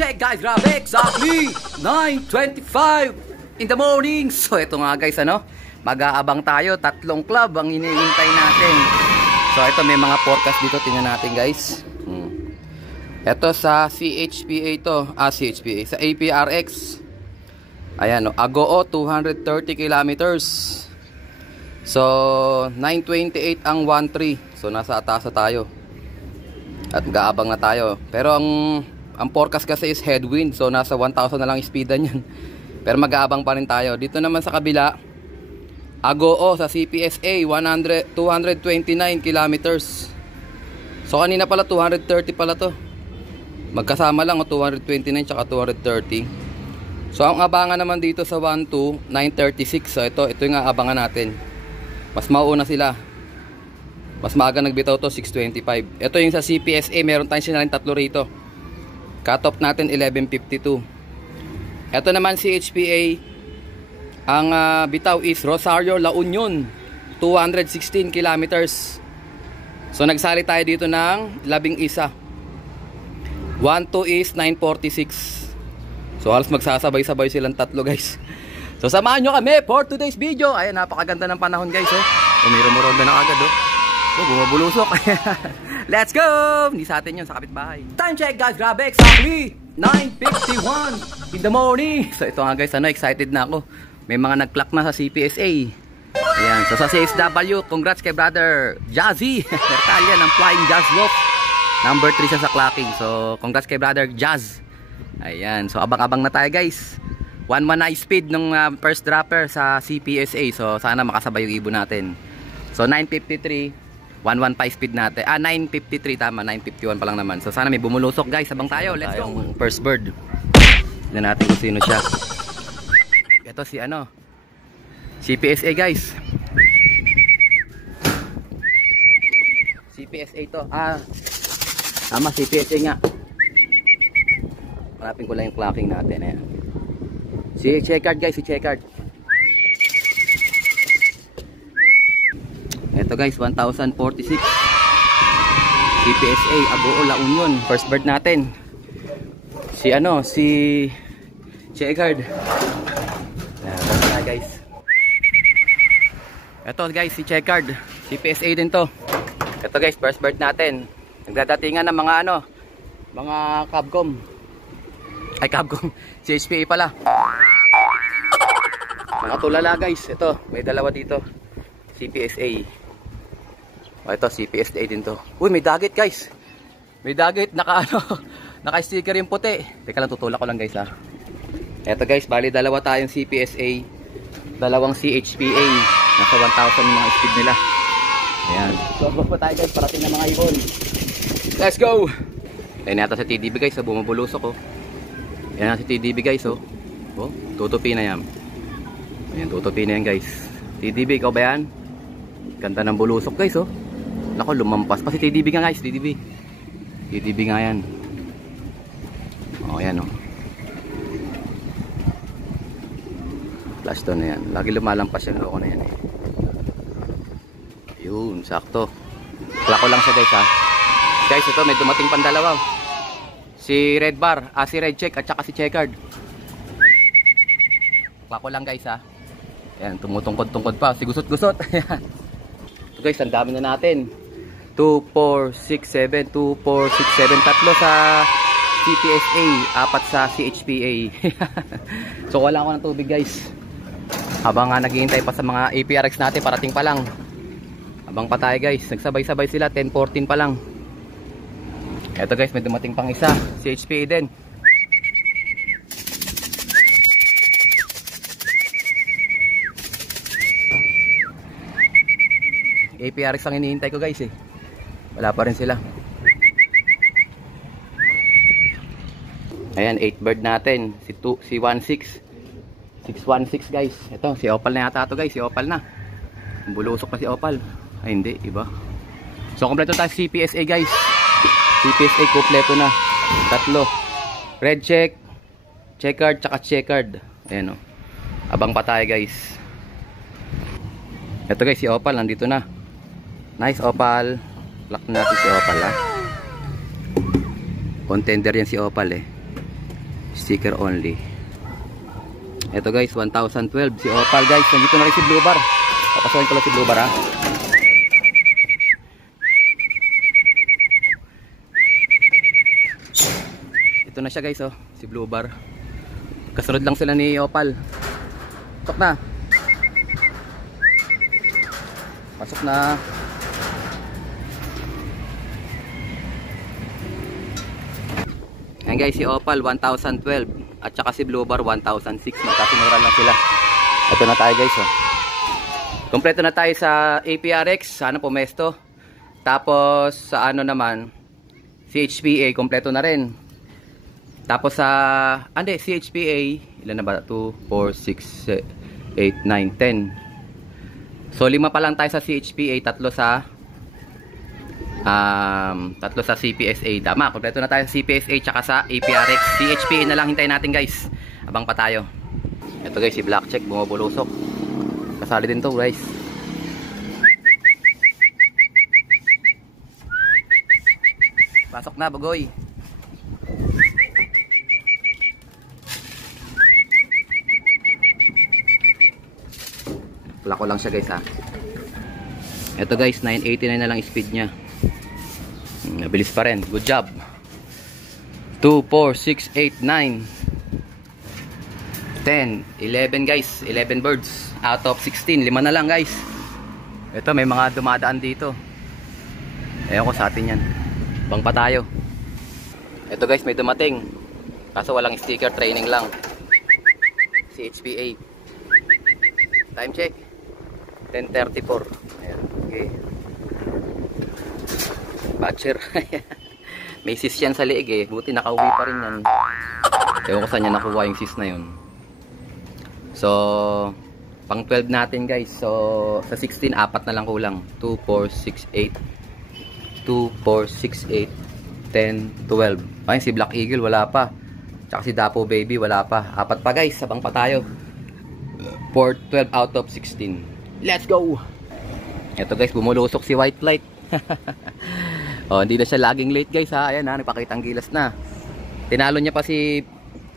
check guys, grabe, exactly 9:25 in the morning. So ito nga guys, ano, mag-aabang tayo, 3 club ang iniintay natin. So ito may mga forecast dito, tingnan natin guys. Ito sa CHPA to, CHPA, sa APRX. Ayan, Agoo 230 kilometers. So 928 ang 13. So nasa atasa tayo. At mag-aabang na tayo. Pero ang forecast kasi is headwind. So nasa 1,000 na lang speedan yan. Pero mag-aabang pa rin tayo. Dito naman sa kabila, Agoo sa CPSA 229 kilometers. So kanina pala 230 pala to. Magkasama lang 229 tsaka 230. So ang abangan naman dito sa 12 936. So ito yung aabangan natin. Mas mauna sila. Mas maaga nagbitaw to 625. Ito yung sa CPSA, meron tayong sinaling 3 rito. Cut off natin 1152. Ito naman CHPA, ang bitaw is Rosario, La Union 216 kilometers. So nagsali tayo dito ng 11. 1-2 is 946. So halos magsasabay-sabay silang 3 guys. So samahan nyo kami for today's video. Ayan, napakaganda ng panahon guys. Umiro-muronda na agad bumabulusok. Let's go! Hindi sa atin yun, sa kapitbahay. Time check guys, grabe, exactly 9:51 in the morning. So ito nga guys, excited na ako. May mga nag-clock na sa CPSA. Ayan, so sa CSW, congrats kay brother Jazzy Bertalia ng Flying Jazz Wolf. Number 3 siya sa clocking. So congrats kay brother Jazz. Ayan, so abang-abang na tayo guys. 119 speed ng first dropper sa CPSA. So sana makasabay yung ibon natin. So 953, 115 speed natin. 953 tama, 951 pa lang naman. So sana may bumulusok guys, abang tayo. Let's go. First bird. Tignan natin kung sino siya. Ito si CPSA guys. CPSA to. Tama, CPSA nga. Hanapin ko lang yung clocking natin. Ayan. Si Checkered guys, si Checkered. Ito guys, 1046. CPSA, Agoo, La Union. First bird natin. Si Checkered. Ayan, guys. Ito guys, si Checkered. CPSA din to. Ito guys, first bird natin. Nagdadatingan ng mga Capcom. Ay, Capcom. CHPA pala. Mga tulala guys. Ito, may dalawa dito. CPSA. Ito, CPSA din to. Uy, may dagit guys. May dagit. Naka-sticker yung puti. Teka lang, tutulak ko lang guys ha. Ito guys, bali dalawa tayong CPSA. Dalawang CHPA. Nasa 1,000 yung mga speed nila. Ayan. So, pa tayo guys. Parating na mga ibon. Let's go! Ayan yata sa TDB guys. Bumubulusok Ayan si TDB guys tutupi na yan. Ayan, tutupi na yan guys. TDB, ikaw ba yan? Ganda ng bulusok guys Nako, lumampas pa si TDB nga guys. TDB nga yan. Ayan flash to na yan. Lagi lumalampas yung loko na yan Yun, sakto. Klako lang siya guys Guys, ito may dumating pang dalawa. Si Red Bar, si Red Check at saka si Checkered. Klako lang guys Ayan, tumutungkod-tungkod pa. Si gusot-gusot. Ayan. So guys, ang dami na natin. 2, 4, 6, 7. 2, 4, 6, 7. Tatlo sa CPSA. 4 sa CHPA. So wala ko ng tubig guys. Habang naghihintay pa sa mga APRX natin, parating pa lang. Habang pa tayo guys. Nagsabay-sabay sila. 10-14 pa lang. Eto guys, may dumating pang isa. CHPA din. APRX ang hinihintay ko guys Wala pa rin sila. Ayan, 8 bird natin. Si 16. 616 guys. Ito, si Opal na yata ito guys. Si Opal na. Bulusok na si Opal. Ay hindi, iba. So kompleto tayo CPSA guys. CPSA kompleto na. 3. Red Check, Checkered, tsaka Checkered. Ayan Abang pa tayo guys. Ito guys, si Opal nandito na. Nice Opal. Lock natin si Opal Contender yan si Opal Sticker only. Ito guys, 1012 si Opal guys. Nandito na rin si Blue Bar. Papasukin ko lang si Blue Bar ha. Ito na siya guys oh, si Blue Bar. Kasunod lang sila ni Opal. Pasok na. Pasok na. Ayan guys, si Opal 1012 at saka si Blue Bar 1006. Magkasinura lang sila. Ito na tayo guys oh. Kompleto na tayo sa APRX, sana pumesto. Tapos sa ano naman, CHPA kompleto na rin. Tapos sa CHPA, ilan na ba? 2, 4, 6, 8, 9, 10. So 5 pa lang tayo sa CHPA, tatlo sa CPSA. Tama, kompleto na tayo sa CPSA tsaka sa APRX. CHPA na lang hintayin natin guys. Abang pa tayo. Ito guys, si Black Check bumubulusok. Kasali din to guys. Pasok na bagoy. Plako lang siya guys ha. Ito guys, 989 na lang speed nya. Nabilis pa rin. Good job. 2, 4, 6, 8, 9 10, 11 guys. 11 birds out of 16. 5 na lang guys. Ito may mga dumadaan dito. Ewan ko sa atin yan. Bang pa tayo. Ito guys, may dumating. Kaso walang sticker, training lang. CHPA. Time check 10:34. Ayan, okay. Batcher. May sis yan sa liig eh. Buti nakauwi pa rin yan. Ewan ko saan niya nakuha yung sis na yun. So pang 12 natin guys. So sa 16, 4 na lang kulang. 2, 4, 6, 8 2, 4, 6, 8 10, 12. Ayun si Black Eagle wala pa. Tsaka si Dapo Baby wala pa. 4 pa guys. Sabang pa tayo. 4, 12 out of 16. Let's go! Ito guys, bumulusok si White Light. Oh, hindi na siya laging late guys ha. Ayan ha, nagpakitang gilas na. Tinalo niya pa si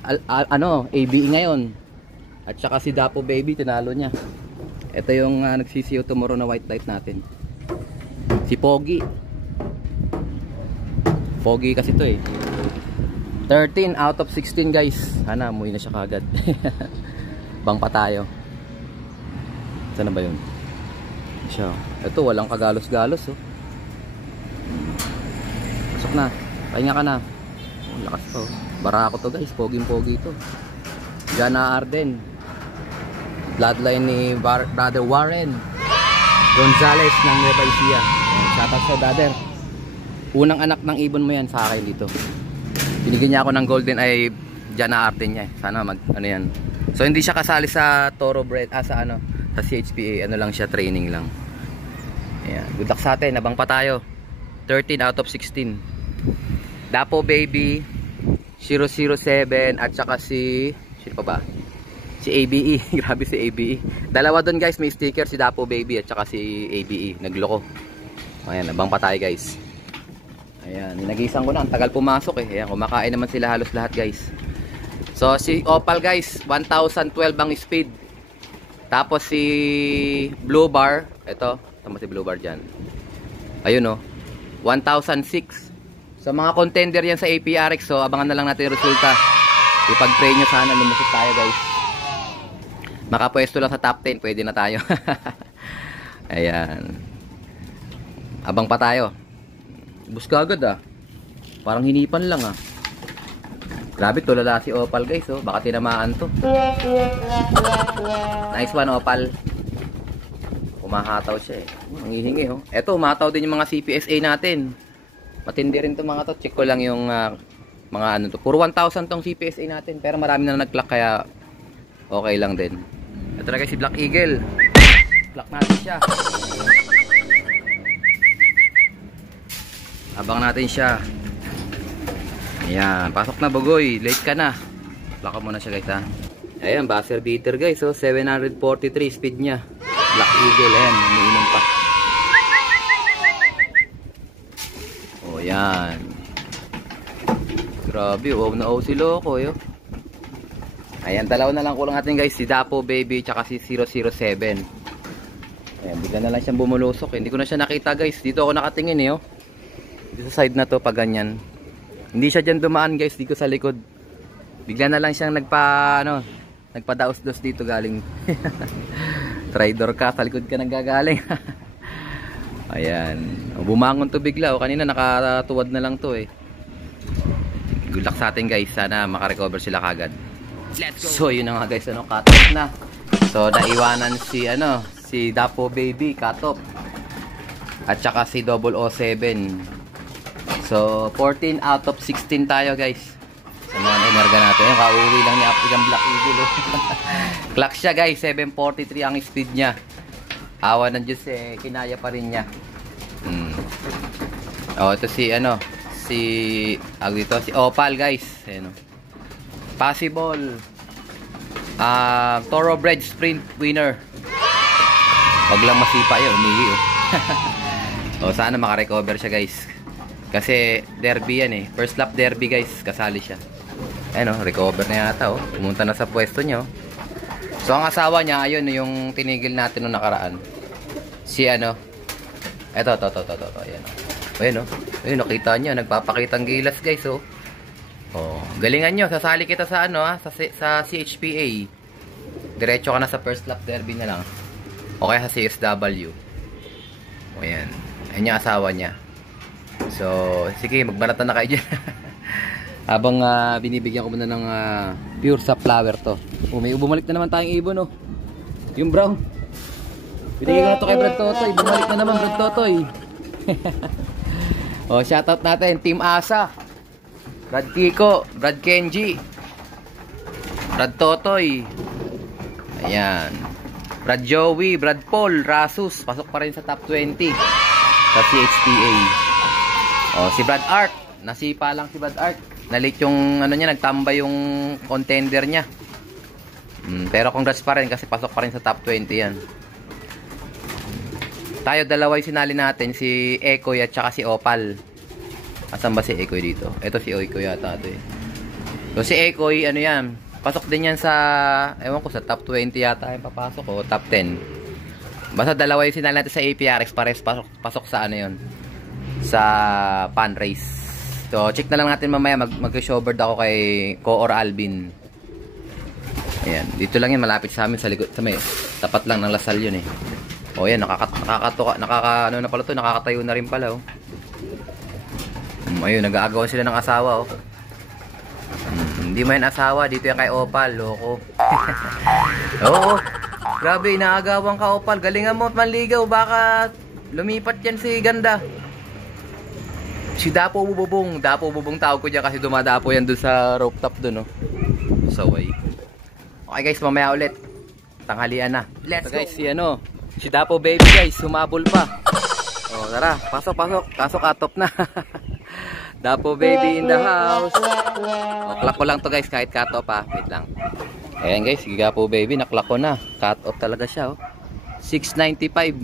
ABE ngayon. At saka si Dapo Baby tinalo niya. Ito yung nagsisiyo tomorrow na White Light natin. Si Pogi. Pogi kasi to eh. 13 out of 16 guys. Sana amuy na siya kagad. Bang pa tayo. Saan na ba yun? Siya. Ito walang kagalos-galos oh. Pasok na. Pahinga ka na. Oh, lakas to. Barako to guys. Poging-pogi to. Jana Arden. Bloodline ni Brother Warren Gonzales ng Nueva Ecija. Shoutout sa brother. Unang anak ng ibon mo yan sa akin dito. Binigyan niya ako ng golden ay Jana Arden niya. Sana mag ano yan. So hindi siya kasali sa Toro Breed sa CHPA, ano lang siya, training lang. Ayan, good luck sa atin, nabang pa tayo. 13 out of 16. Dapo Baby 007 at saka sino pa ba? Si ABE. Grabe si ABE. Dalawa doon guys, may sticker, si Dapo Baby at saka si ABE. Nagloko. Ayan, nabang pa tayo guys. Ayan, ninagisan ko na, ang tagal pumasok eh. Ayan, kumakain naman sila halos lahat guys. So si Opal guys, 1012 ang speed. Tapos si Blue Bar, ito, tama si Blue Bar dyan. Ayun o, 1006. So mga contender yan sa APRX, so abangan na lang natin yung resulta. Ipag-pray nyo sana, lumusot tayo guys. Makapwesto lang sa top 10, pwede na tayo. Ayan. Abang pa tayo. Bus ka agad ah. Parang hinipan lang ah. Grabe, tulala si Opal guys oh. Baka tinamaan to. Nice one Opal. Umahataw siya eh. Nangihingi oh. Eto, umahataw din yung mga CPSA natin. Matindi rin to mga to. Check ko lang yung mga ano to. Puro 1,000 tong CPSA natin. Pero marami na nag-clock kaya okay lang din. Ito na guys si Black Eagle. Clock natin siya. Abang natin siya. Ayan, pasok na bagoy. Late ka na. Plaka muna siya guys ha. Ayan, buzzer beater guys. So, 743 speed niya. Black Eagle. Ayan, umiinom pa. Oh, yan. Grabe, wow na wow si Loko. Yo. Ayan, dalawa na lang kulang natin guys, si Dapo Baby tsaka si 007. Ayan, bigla na lang siyang bumulusok. Hindi ko na siya nakita guys. Dito ako nakatingin eh, oh. Dito sa side na to, pag ganyan. Hindi siya dyan dumaan guys, dito sa likod. Bigla na lang siyang nagpadaos-dos dito galing. Trader ka, sa likod ka nanggagaling. Ayan. Bumangon to bigla, oh. Kanina nakatuwad na lang to eh. Good luck sa atin guys. Sana makarecover sila kagad. Let's go. So yun na nga guys, cut off na. So naiwanan si Dapo Baby, cut off. At saka si 007. So 14 out of 16 tayo guys. Sa mga energa natin. Yung kauwi lang ni African Black Eagle. Oh. Clock siya guys, 743 ang speed niya. Awa ng Diyos eh, kinaya pa rin niya. Oh, ito si si Opal guys. Ayan, possible thoroughbred sprint winner. Wag lang masipa yun, umihi oh. O sana makarecover siya guys. Kasi derby yan eh. First lap derby guys, kasali siya. Ayan recover na yata oh. Pumunta na sa pwesto niya oh. So ang asawa niya, ayun yung tinigil natin nung nakaraan. Si Eto. Ayan oh. Ayan oh. Ayun, nakita niyo, nagpapakitang gilas guys oh. Oh, galingan nyo, sasali kita sa sa CHPA. Diretso ka na sa first lap derby na lang. O kaya sa CSW. O yan. Ayan yung asawa niya. So, sige, magbaratan na kayo dyan. Habang binibigyan ko muna ng pure sa flower to. Oh, may bumalik na naman tayong ibon oh. Yung brown. Binigyan ko na to kay Brad Totoy. Bumalik na naman Brad Totoy. Oh, shoutout natin, Team Asa. Brad Kiko, Brad Kenji, Brad Totoy. Ayan. Brad Joey, Brad Paul, Rasus, pasok pa rin sa top 20 sa CHPA. Oh, si Brad Art, nasipa lang si Brad Art. Nalit yung niya, nagtambay yung contender niya. Pero congrats pa rin kasi pasok pa rin sa top 20 yan. Tayo dalawa yung sinali natin, si Ekoy at saka si Opal. Asan ba si Ekoy dito? Ito si Ekoy yata ito eh. So si Ekoy, yan, pasok din yan sa, ewan ko, sa top 20 yata yung papasok o top 10. Basta dalawa yung sinali natin sa APRX, pares pasok sa yun, sa pan race. So check na lang natin mamaya, mag-showboard ako kay Coor Alvin. Ayan, dito lang yun, malapit sa amin, sa likod, sa may, tapat lang ng Lasal yun eh. O yan, nakakatayo na rin pala oh. Ayun, nag-aagawan sila ng asawa oh. Hindi mo yan asawa, dito yan kay Opal, loko. Oo, grabe, inaagawan ka Opal. Galingan mo manligaw, baka lumipat yan si ganda. Si Dapo Bubong tawag ko dyan kasi dumadapo yan dun sa rooftop dun oh. Saway. Okay guys, mamaya ulit. Tanghalian na. Let's go guys, si Dapo Baby guys, humabol pa. Oh, tara, pasok atop na. Dapo Baby in the house. O, clock ko lang to guys, kahit cut off ha. Wait lang. Ayan guys, Dapo Baby, na-clock ko na. Cut off talaga siya oh. 695.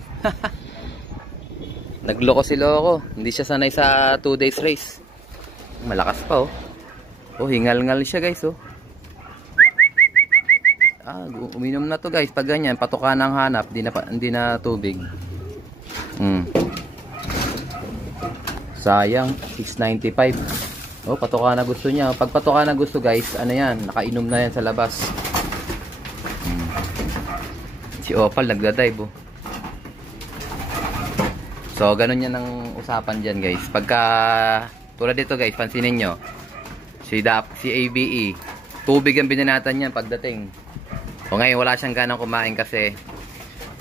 Nagloko si Loko. Hindi siya sanay sa 2 days race. Malakas pa oh. Oh, hingal-ngal siya guys oh. Uminom na to guys. Pag ganyan, patuka ng hanap, hindi na tubig. Sayang, 695. Oh, patuka na gusto niya. Pag patuka na gusto guys, yan, nakainom na yan sa labas. Si Opal nagda-dive oh. So, ganun yan ang usapan dyan guys. Pagka, tulad dito guys, pansinin nyo. Si ABE, tubig ang binanatan yan pagdating. O ngayon, wala siyang ganang kumain kasi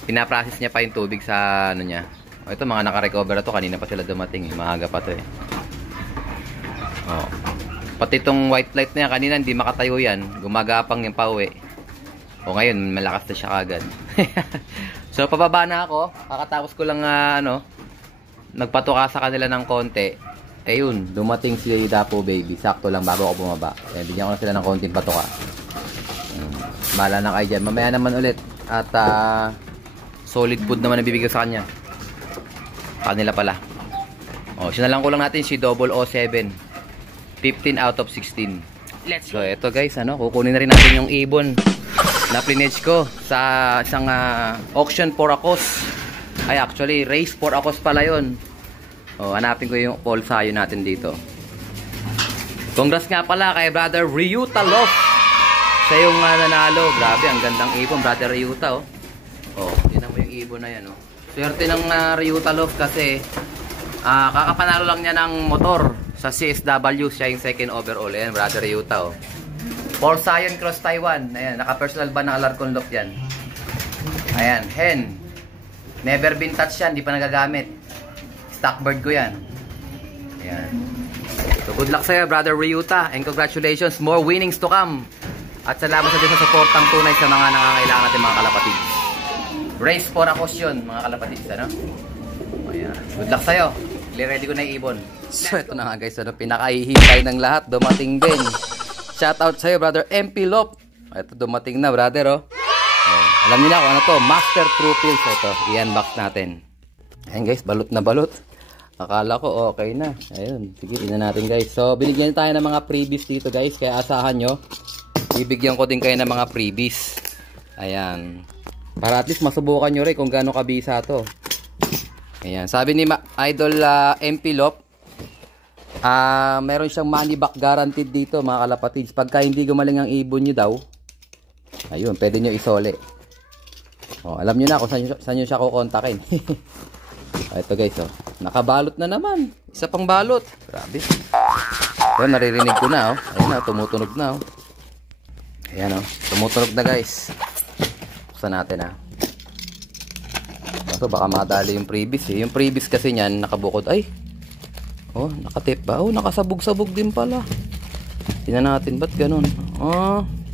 pinaprocess niya pa yung tubig sa niya. O, ito mga naka-recover na to. Kanina pa sila dumating. Mahaga pa to eh. O. Pati itong white light na yan. Kanina hindi makatayo yan. Gumagapang yung pauwi. O ngayon, malakas na siya kagad. So, pababa na ako. Kakatapos ko lang nagpatuka sa kanila ng konti. Eh yun, dumating si Dapo Baby. Sakto lang bago ako bumaba. Ayan, bigyan ko na sila ng konting patuka. Bahala na kayo dyan. Mamaya naman ulit. At solid food naman ang bibigyan sa kanya. Kanila pala. O, sinalang ko lang natin si 007. 15 out of 16. Let's go. So ito guys, kukunin na rin natin yung ibon na plinedge ko sa isang auction for a cause. Ay actually, race for a cause pala yun. Hanapin ko yung call sayo natin dito. Congrats nga pala kay Brother Ryuta Love. Siya yung nanalo. Grabe, ang gandang ibon, Brother Ryuta, tinan mo yung ibon na yan, Swerte ng Ryuta Love kasi kakapanalo lang niya ng motor sa CSW. Siya yung second overall. Ayan, Brother Ryuta, For Zion Cross Taiwan. Ayan, naka-personal ban ng Alarcon Lock yan. Ayan, hen. Never been touched yan, di pa nagagamit. Stock bird ko yan. Ayan. So good luck sa'yo, Brother Ryuta, and congratulations, more winnings to come. At salamat sa Diyos sa supportang tunay sa mga nangangailangan natin mga kalapatids. Race for a cause yun, mga kalapatids, Ayan. Good luck sa'yo. Ready ko na yung ibon. So ito na nga guys, pinakahihintay ng lahat, dumating din. Shoutout sa'yo, Brother MP Lop. Ito dumating na, brother, alam niyo na kung ano to, Master True Pills. Ito, i-unbox natin. Ayan guys, balot na balot. Akala ko okay na. Ayun, sige, tingnan natin guys. So, binigyan tayo ng mga freebies dito guys. Kaya asahan nyo, bibigyan ko din kayo ng mga freebies. Ayan. Para at least masubukan nyo rin kung gaano kabisa to. Ayan, sabi ni Idol MP Lop, meron siyang money back guaranteed dito mga kalapatids. Pagka hindi gumaling ang ibon nyo daw, ayun, pwede nyo isole. Alam nyo na kung saan nyo siya kukontakin. Ito guys, nakabalot na naman. Isa pang balot. Grabe. Ayun, naririnig ko na, Ayun, tumutunog na, Ayan, tumutunog na guys. Buksan natin, Ito, baka madali yung previous, Yung previous kasi niyan, nakabukod. Ay, nakatip ba? Nakasabog-sabog din pala. Tingnan natin, ba't ganun?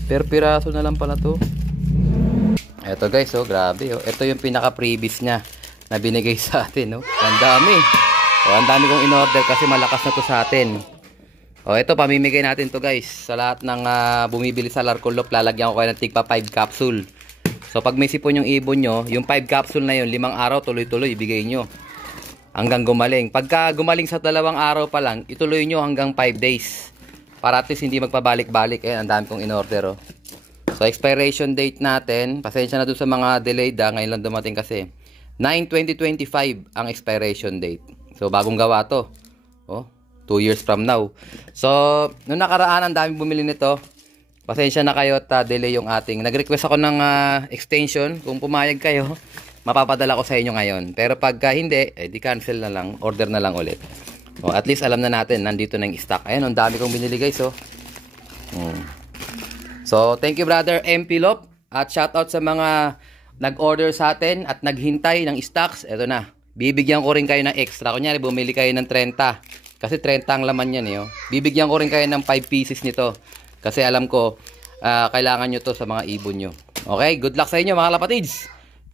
Per piraso na lang pala to. Ito guys, grabe, Ito yung pinaka-previous niya na binigay sa atin, Ang dami. Ang dami kong in-order kasi malakas na to sa atin. Ito, pamimigay natin to guys. Sa lahat ng bumibili sa Alarcon Lock, lalagyan ko kayo ng tigpa 5 capsule. So pag may sipon yung ibon nyo, yung 5 capsule na yun, 5 araw tuloy-tuloy ibigay nyo. Hanggang gumaling. Pagka gumaling sa 2 araw pa lang, ituloy nyo hanggang 5 days. Para at least hindi magpabalik-balik. Ang dami kong in-order, So expiration date natin, pasensya na doon sa mga delayed, ngayon lang dumating kasi. 9/20/25 ang expiration date. So bagong gawa to. 2 years from now. So noong nakaraan ang daming bumili nito. Pasensya na kayo at delay yung ating. Nag-request ako ng extension. Kung pumayag kayo, mapapadala ko sa inyo ngayon. Pero pagka hindi, di cancel na lang, order na lang ulit. At least alam na natin, nandito na yung stock. Ayan, ang dami kong binili guys, So, thank you Brother MP Lop. At shoutout sa mga nag-order sa atin at naghintay ng stocks. Ito na. Bibigyan ko rin kayo ng extra. Kunyari, bumili kayo ng 30. Kasi 30 ang laman yan, Bibigyan ko rin kayo ng 5 pieces nito. Kasi alam ko, kailangan nyo to sa mga ibon nyo. Okay, good luck sa inyo mga kalapatids.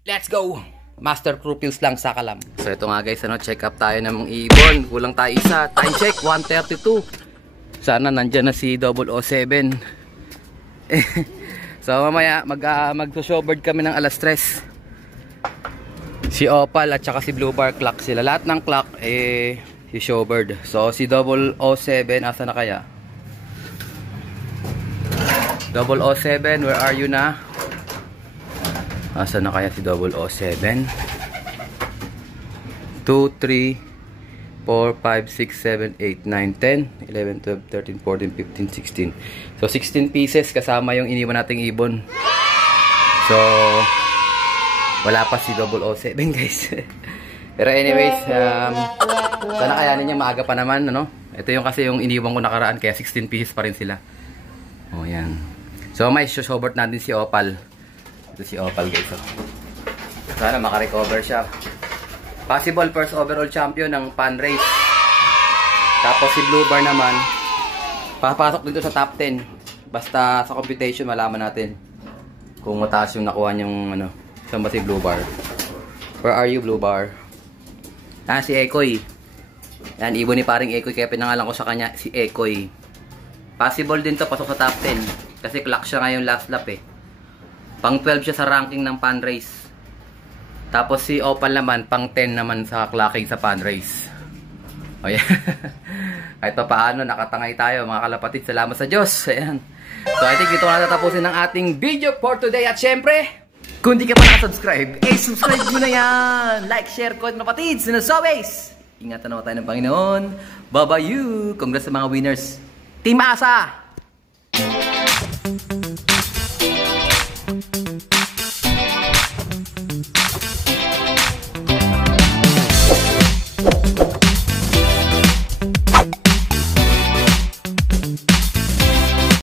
Let's go! Master True Pills lang sa kalam. So ito nga guys, check up tayo ng mga ibon. Kulang tayo isa. Time check, 1:32. Sana nandyan na si 007. So mamaya mag-showbird kami ng alas 3. Si Opal at saka si Blue Bar clock sila. Lahat ng clock si showbird. So si 007 asa na kaya? 007, where are you na? Asa na kaya si 007? 2, 3, 4, 5, 6, 7, 8, 9, 10, 11, 12, 13, 14, 15, 16. So 16 pieces kasama yung iniwan nating ibon. So wala pa si 007 guys. Pero anyways, sana kayanin niya, maaga pa naman, Ito yung kasi yung iniwan ko nakaraan, kaya 16 pieces pa rin sila. Yan. So may showbird natin si Opal. Ito si Opal guys. Sana makarecover siya. Possible first overall champion ng pan race. Tapos si Blue Bar naman, papasok dito sa top 10. Basta sa computation malaman natin kung mataas yung nakuha niyang saan ba si Blue Bar? Where are you, Blue Bar? Si Ekoy. Yan, ibon ni paring Ekoy, kaya pinangalan ko sa kanya si Ekoy. Possible din to pasok sa top 10 kasi clock siya ngayon last lap Pang 12 siya sa ranking ng pan race. Tapos si Opal naman pang 10 naman sa clocking sa pan race. Kahit pa paano, nakatangay tayo mga kalapatid. Salamat sa Diyos. Ayan. So I think ito na tatapusin ng ating video for today. At syempre, kung di ka pa nakasubscribe, subscribe mo na yan. Like, share, comment kapatids. And as always, ingatan naman tayo ng Panginoon. Bye-bye you. Congrats sa mga winners. Team Asa!